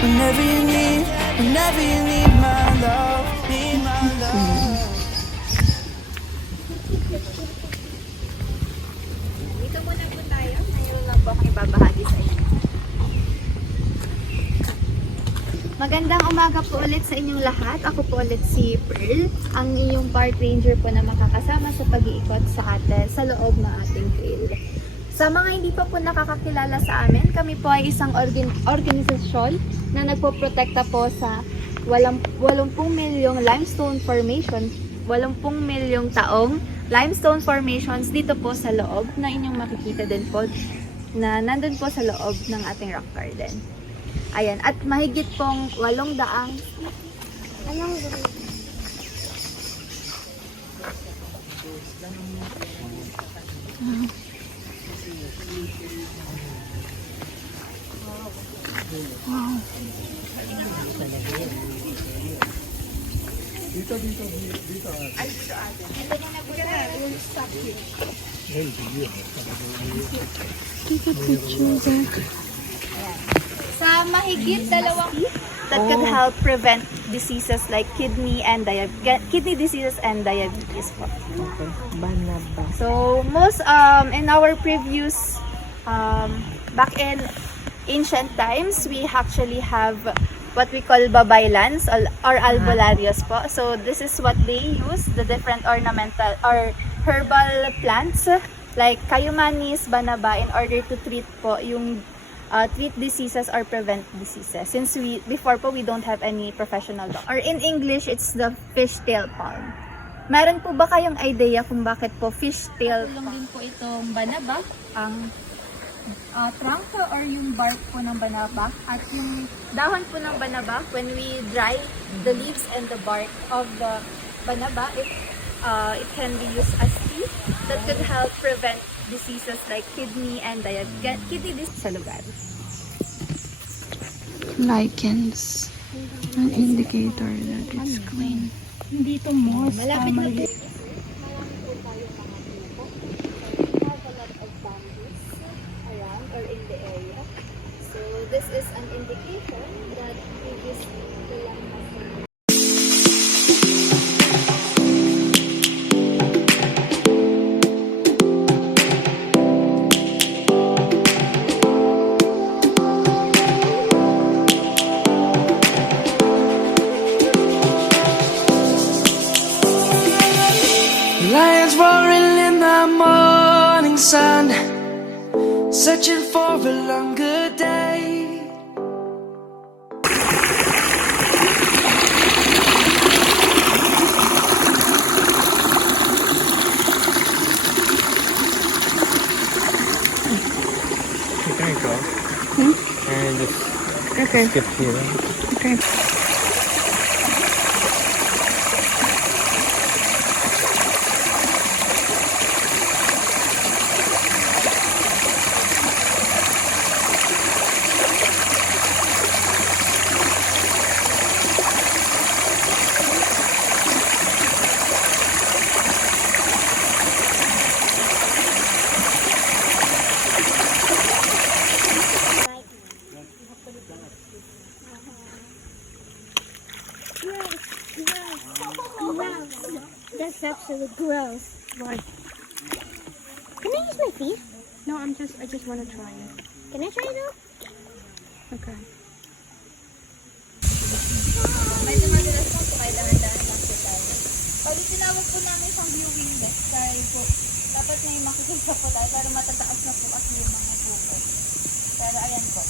whenever you need my love, need my love. Dito muna po tayo. Mayroon lang po akong ibabahagi sa inyo. Magandang umaga po ulit sa inyong lahat. Ako po ulit si Pearl, ang inyong park ranger po na makakasama sa pag-iikot sa atin sa loob ng ating trail. Sa mga hindi pa po nakakakilala sa amin, kami po ay isang organisasyon na nagpoprotekta po sa 80 milyong limestone formations, 80 milyong taong limestone formations dito po sa loob na inyong makikita din po na nandun po sa loob ng ating rock garden. Ayan, at mahigit pong 800 sa mahigit 2 that could help prevent diseases like kidney diseases and diabetes po. So most in our previous back in ancient times, we actually have what we call babaylands or albolarios po. So this is what they use, the different ornamental or herbal plants like kayumanis, banaba, in order to treat po yung treat diseases or prevent diseases. Since before po we don't have any professional doctor. Or in English, it's the fishtail palm. Meron po ba kayong idea kung bakit po fishtail? Tulong din po itong banaba, ang trunk or yung bark po ng banaba, at yung dahon po ng banaba, when we dry the leaves and the bark of the banaba, it can be used as tea that could help prevent diseases like kidney disease sa lugar. Lichens, an indicator that it's clean. Hindi ito moss. Malapit na po. Around or in the area. So this is an indication that previously the land has been. Lions roaring in the morning sun, searching for a longer day. There you go. And just Okay. skip here. Okay. That's actually gross. Why? Can I use my feet? No, I just want to try it. Can I try it out? Okay. Medyo madalas po kaya dahan-dahan lang po tayo. Pag tinawag po namin siyang viewing deck, dahil po dapat may makikita po tayo pero matataas na po kasi yung mga buko. Pero ayan po,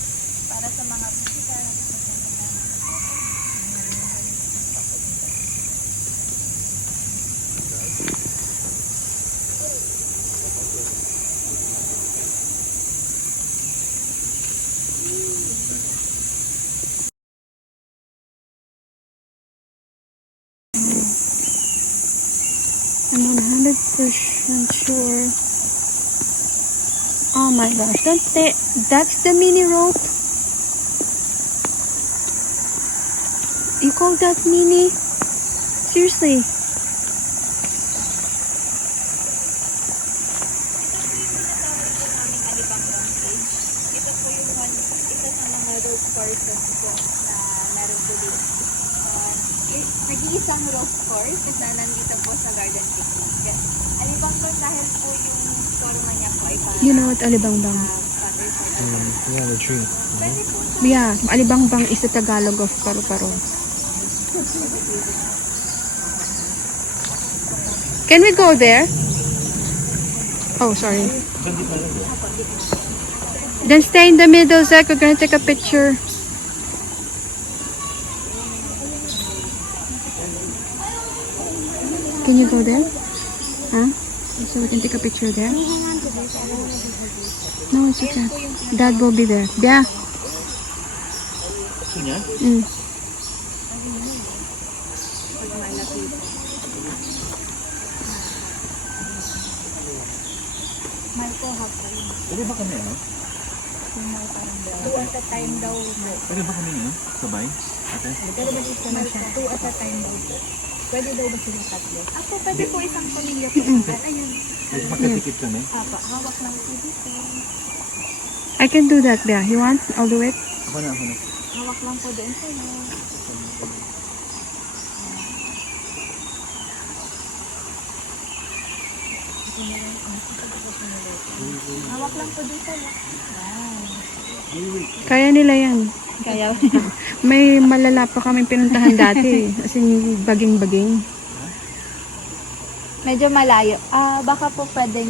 para sa mga bisita na gusto po namin. I'm 100% sure. Oh my gosh, that's the mini rope? You call that mini? Seriously? Ito po yung alibang cage. Ito po yung isa sa mga rope courses po na meron po dito. Nag-iisang roof course na nandito po sa Garden Picnic. Alibang po dahil po yung forma niya po ay parang You know what alibangbang? Yeah, the tree. Pwede po Yeah, alibangbang is the Tagalog of paru-paro. Can we go there? Oh, sorry. Then stay in the middle, Zach. We're gonna take a picture. Can you go there? Huh? So we can take a picture there? No, it's okay. Dad will be there. Yeah. Mm. Pwede ba kami, ano? two at a time daw po. Pwede ba kami, ano? Sabay? Ate? Pwede ba dito na siya? Two at a time daw po. Pwede daw ba sila tatlo? Ako, pwede po isang pamilya po. Ayun. Pwede magkatikit kami? Apa, hawak lang po dito. I can do that, yeah. You want? I'll do it. Ako na. Hawak lang po doon sa hawak lang po dito. Kaya nila yan. Kaya. May malala pa kami pinuntahan dati. As in, baging-baging. Medyo malayo. Baka po pwedeng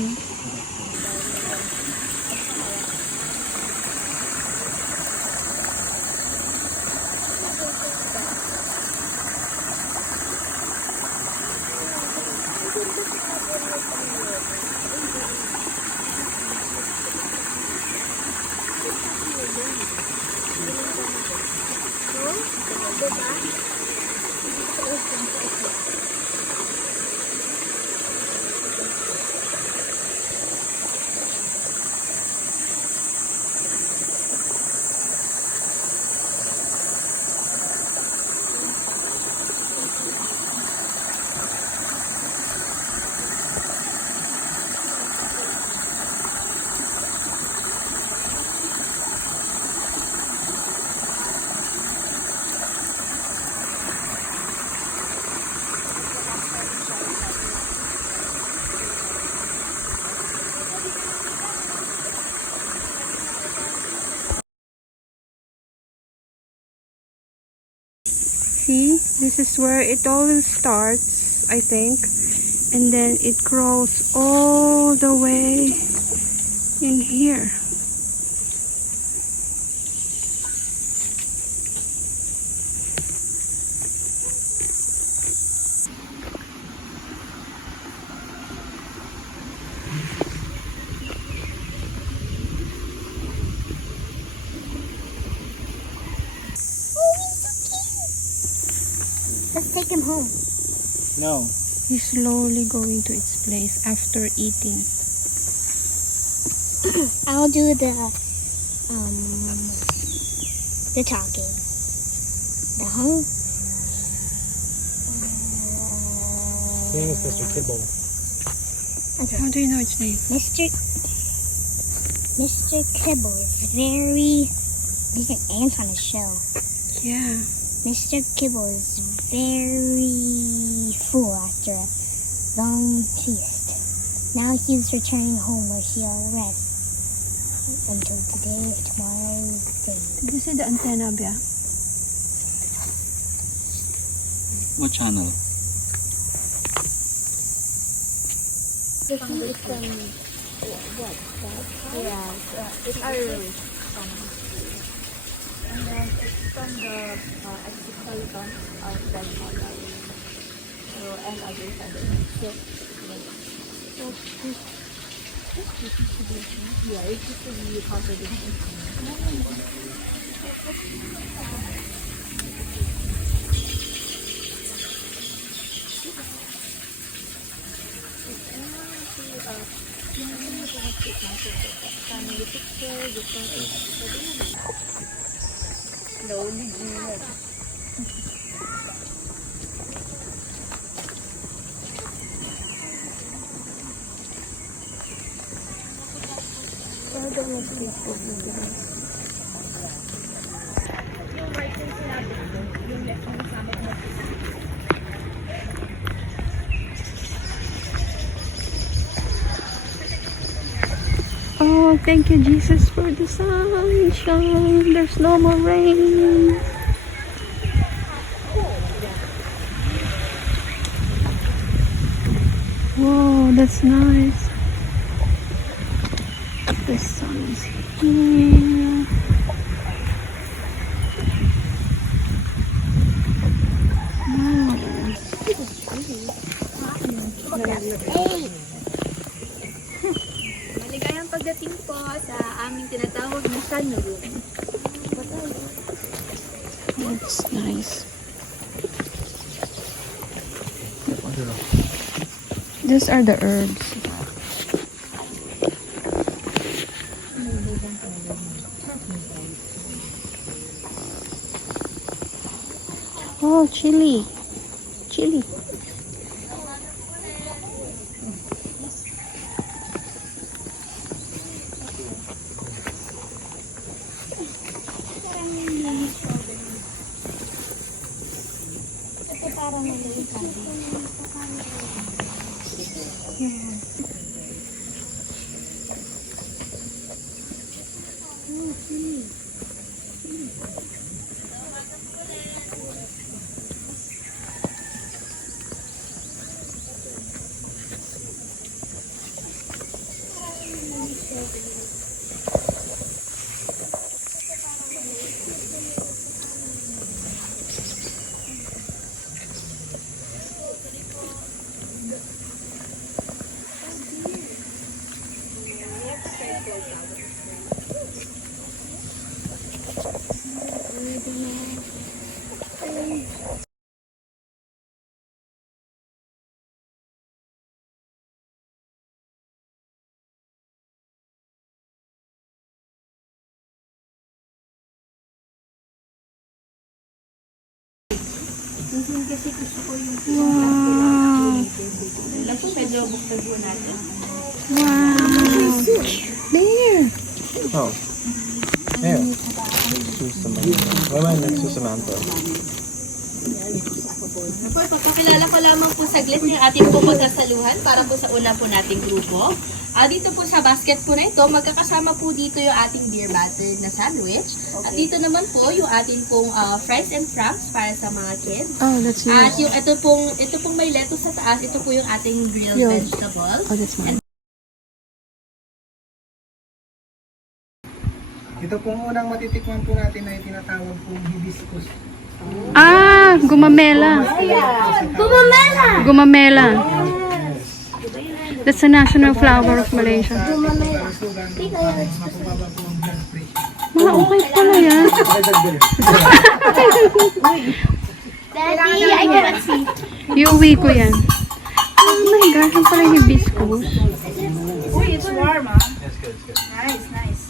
See, this is where it all starts, I think. And then it grows all the way in here. Let's take him home. No. He's slowly going to its place after eating. I'll do the talking. The home. His name is Mr. Kibble. How do you know its name? Mr. Kibble is very. He's an ant on his shell. Yeah. Mr. Kibble is very full after a long feast. Now he's returning home where he'll rest until today or tomorrow's day. Did you see the antenna, Bia? What channel? it's our route. And then it's from the exoskeleton of the model. So, and others other. Yeah, it used to be contradiction. Family picture, slowly good. Oh, thank you, Jesus, for the sunshine. There's no more rain. Whoa, that's nice. The sun is here. Maligayang pagdating po sa aming tinatawag na sunroom. That's nice. These are the herbs. Oh, chili. Chili. Wow. Wow. There. Oh. Yeah. Why am I next to Samantha? Po, papakilala ko lamang po saglit yung ating po magkasaluhan para po sa una po nating grupo. Dito po sa basket po na ito, magkakasama po dito yung ating beer battered na sandwich. At dito naman po yung ating pong fries and franks para sa mga kids. Oh, that's At nice. yung ito pong may lettuce sa taas, ito po yung ating grilled vegetable. Oh, that's nice. Ito pong unang matitikman po natin ay tinatawag pong hibiscus. Ah, gumamela. Gumamela. That's the national flower of Malaysia. Kalusugan, mapababa po ang blood pressure. Mga okay pala yan. Daddy, I cannot see. Iuwi ko yan. Oh my gosh, ang pala yung hibiscus. Uy, it's warm, ah. Nice, nice.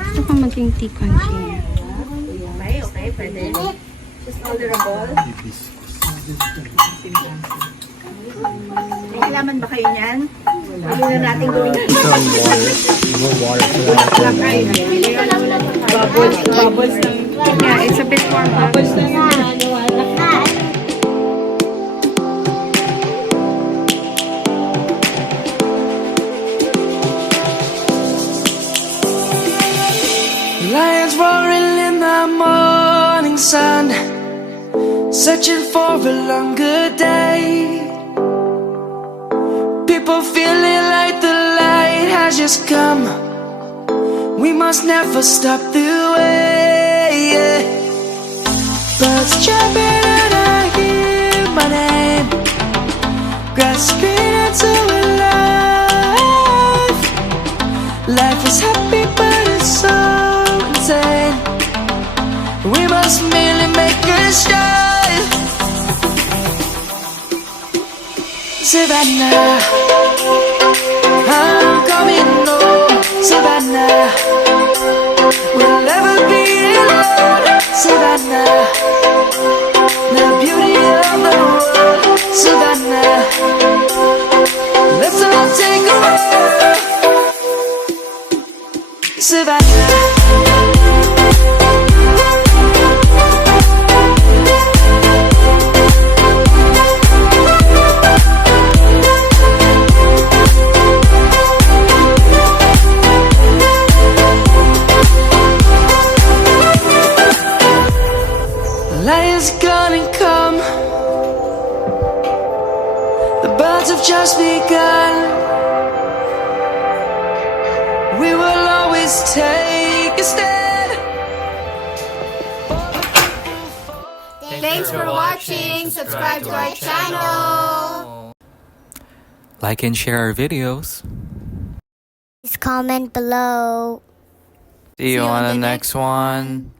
Gusto ko maging tea container. Okay, okay, pwede. Just order a bowl. May halaman ba kayo niyan? Ayaw na natin gawin na Some water. More water for that. bubbles ng... Yeah, it's a bit more hot. Lions roaring in the morning sun, searching for a longer day. People feeling like the light has just come. We must never stop the way. Birds chirping and I hear my name, grasping into a life. Life is happy but it's so insane. We must merely make a start. Savannah, I'm coming home. Savannah, we'll never be alone. Savannah, the beauty of the world. Savannah, let's all take a walk. Savannah. please take a stand. Thanks for watching. Subscribe to our channel. Like and share our videos. Please comment below. See you on the next one.